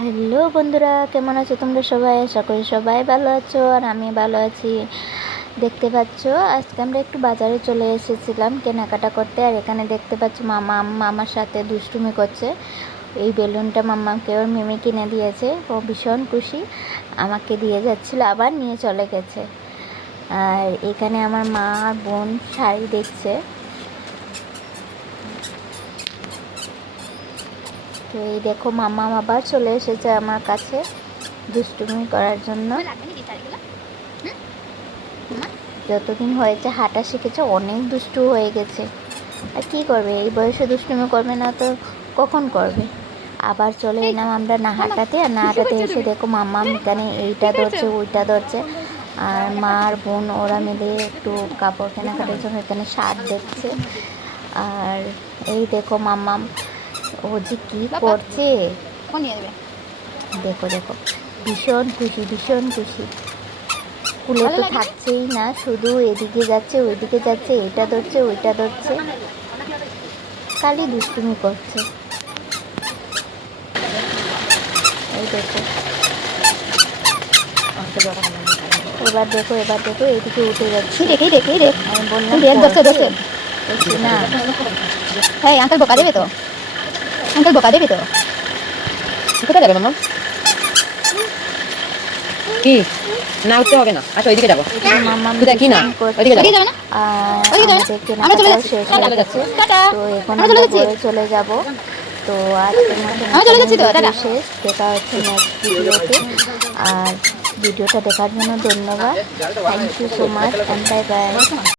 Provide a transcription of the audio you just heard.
Hello বন্ধুরা, কেমন আছো তোমরা সবাই? আশা করি সবাই ভালো আছো আর আমি ভালো আছি। দেখতে পাচ্ছ আজকে আমরা একটু বাজারে চলে এসেছিলাম কেনাকাটা করতে। আর এখানে দেখতে পাচ্ছ মামার সাথে দুষ্টুমি করছে। এই বেলুনটা মাম্মাকে ওর মিমি কিনে দিয়েছে, ও ভীষণ খুশি, আমাকে দিয়ে যাচ্ছিল, আবার নিয়ে চলে গেছে। আর এখানে আমার মা আর বোন শাড়ি দেখছে। তো এই দেখো মাম্মা আবার চলে এসেছে আমার কাছে দুষ্টুমি করার জন্য। যতদিন হয়েছে হাঁটা শিখেছে, অনেক দুষ্টু হয়ে গেছে। আর কী করবে, এই বয়সে দুষ্টুমি করবে না তো কখন করবে। আবার চলে এলাম আমরা নাহাটাতে। আর নাহাটাতে এসে দেখো মাম্মা এখানে এইটা ধরছে ওইটা ধরছে। আর মা আর বোন ওরা মিলে একটু কাপড় কেনাকাটার জন্য এখানে শার্ট দেখছে। আর এই দেখো মাম্মাম ও যে কী করছে, দেখো দেখো, ভীষণ খুশি ভীষণ খুশি। স্কুলে তো থাকছেই না, শুধু এদিকে যাচ্ছে ওইদিকে যাচ্ছে, এটা ধরছে ওইটা ধরছে, খালি দুষ্টুমি করছে। এই দেখো, এবার দেখো এদিকে উঠে যাচ্ছে। আমি বললাম না, হ্যাঁ আঙ্কেল বোকা দেবে তো, আঙ্কেল বোকা দেবে তো। কোথায় যাবে মামা? কি না উঠতে হবে না, আচ্ছা ওইদিকে যাবো। কোথায় কি না ওইদিকে যাবে না, আমাদের কেনাকাটাও শেষ হয়ে গেছে, তো এখন আমরা ঘরে চলে যাব। তো আজকের মতো শেষ, দেখা হচ্ছে নেক্সট ভিডিওতে। আর ভিডিওটা দেখার জন্য ধন্যবাদ। Thank you so much, and bye by.